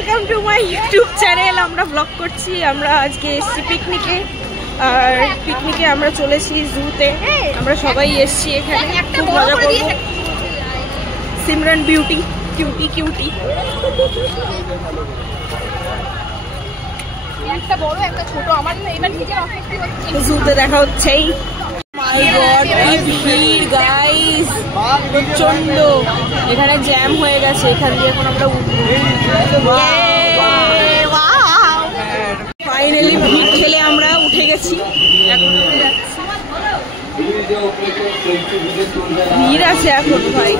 Welcome to my YouTube channel. আমরা blog করছি। আমরা আজকে এসেছি পিকনিকে, আর পিকনিকে আমরা চলেছি জুতে। আমরা সবাই এসেছি এখানে, খুব মজা করবো। সিমরান বিউটি কিউটি কিউটি, একটা বড় একটা ছোট। আমার এবার নিজের অফিসে জুতে দেখা হচ্ছেই। মাই গড, কি ভিড় গাইস, প্রচন্ড। এখানে জ্যাম হয়ে গেছে, এখান দিয়ে এখন আমরা উঠবো। ফাইনালি ভিড় ঠেলে আমরা উঠে গেছি, এখন আমরা যাচ্ছি। ভিড় আছে এখন ভাই।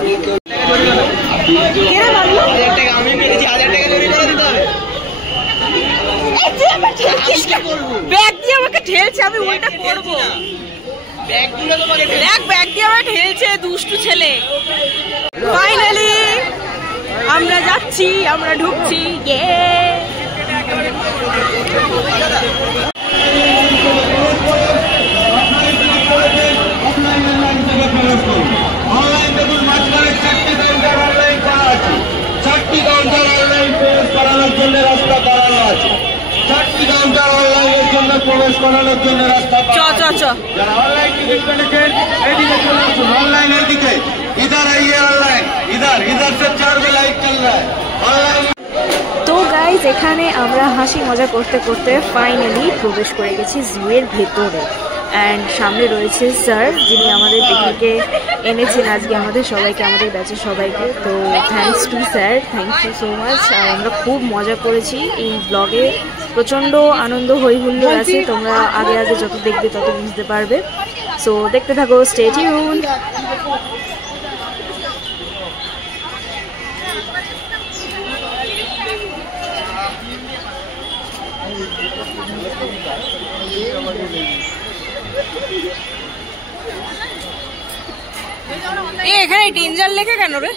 কেন মারলো? আমি মেরেছি, 1000 টাকা চুরি করে দিতে হবে। ব্যাগ দিয়ে আমাকে ঠেলছে, আমি ওইটা করবো। ব্যাগ দিয়ে আমার ঠেলছে দুষ্টু ছেলে। ফাইনালি আমরা যাচ্ছি, আমরা ঢুকছি। প্রবেশ করানোর জন্য রাস্তা যারা অনলাইন টিকিট কেটেছেন এদিকে চলে আসুন। অনলাইন এদিকে ইধার আইয়ে অনলাइन इधर से 4 में लाइट चल रहा है ऑनलाइन। তো গাইজ, এখানে আমরা হাসি মজা করতে করতে ফাইনালি প্রবেশ করে গেছি জুয়ের ভেতরে। অ্যান্ড সামনে রয়েছে স্যার, যিনি আমাদের পিকনিকে এনেছেন আজকে আমাদের সবাইকে, আমাদের ব্যাচের সবাইকে। তো thanks to sir, thank you so much. আর আমরা খুব মজা করেছি এই ব্লগে, প্রচণ্ড আনন্দ হই হুল্লোড় আছে। তোমরা আগে আগে যত দেখবে তত বুঝতে পারবে। সো দেখতে থাকো, স্টে টিউনড। এখানে ডেঞ্জার লেখা কেন রে?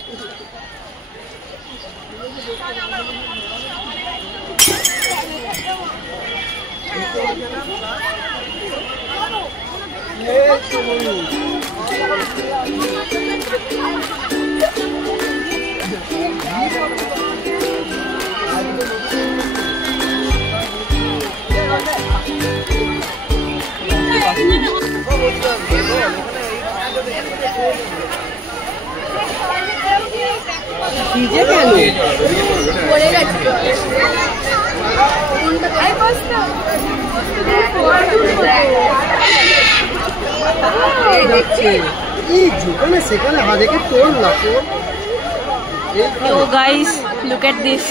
Oh guys, look at this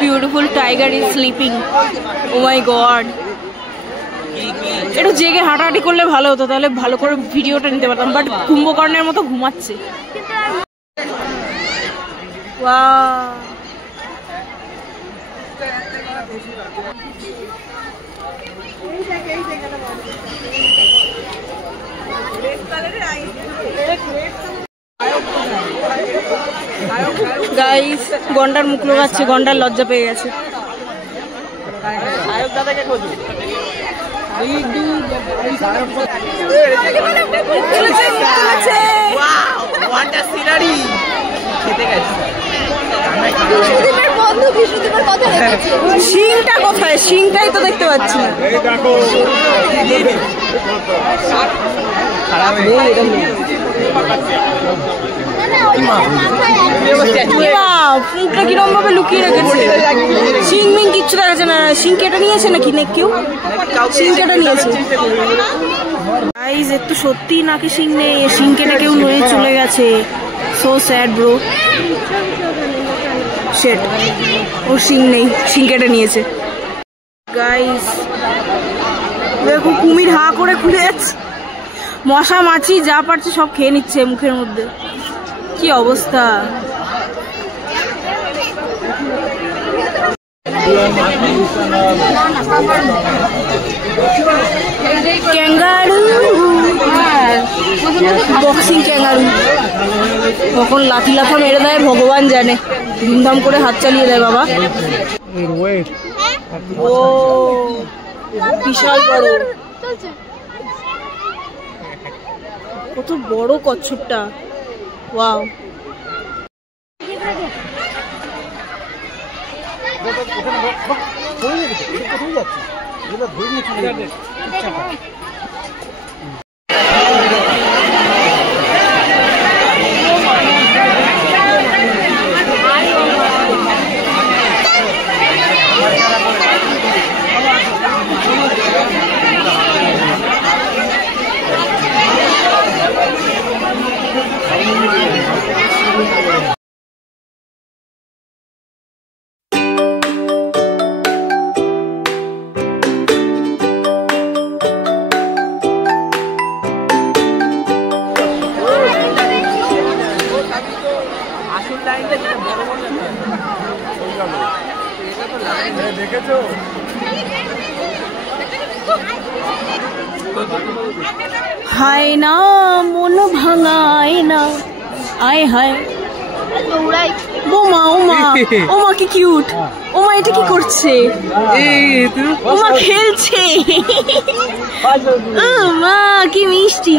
beautiful tiger is sleeping. Oh my god, একটু জেগে হাঁটাহাঁটি করলে ভালো হতো, তাহলে ভালো করে ভিডিওটা নিতে পারতাম। বাট কুম্ভকর্ণের মতো ঘুমাচ্ছে। গাইস, গন্ডার মুখ লোকাচ্ছে, গন্ডার লজ্জা পেয়ে গেছে। শিংটা কোথায়? শিংটাই তো দেখতে পাচ্ছি না। মুখটা কিরম ভাবে লুকিয়ে রেখেছে, শিং মিং কিচ্ছু দেখা যাচ্ছে না। শিং কেটে নিয়েছে নাকি কেউ? শিং কেটে নিয়েছে। গাইস, একটু সত্যি নাকি শিং নেই, শিং কেটে কেউ নিয়ে চলে গেছে। So sad bro. শেট, ওর শিং নেই, শিং কেটে নিয়েছে। গাইস দেখো, কুমির হা করে খুলে যাচ্ছে। মশা মাছি যা পারছে সব খেয়ে নিচ্ছে মুখের মধ্যে। কি অবস্থা! ক্যাঙ্গারু, বক্সিং ক্যাঙ্গারু কখন লাথি লাথা মেরে দেয় ভগবান জানে। ধুমধাম করে হাত চালিয়ে দেয় বাবা। ও বিশাল বড়, কত বড় কচ্ছপটা। ওয়াও। হায় না মন ভাঙায় না, আয় হায় বোমা ওমা ওমা কি কিউট, ওমা এটা কি করছে, ওমা খেলছে, মা কি মিষ্টি।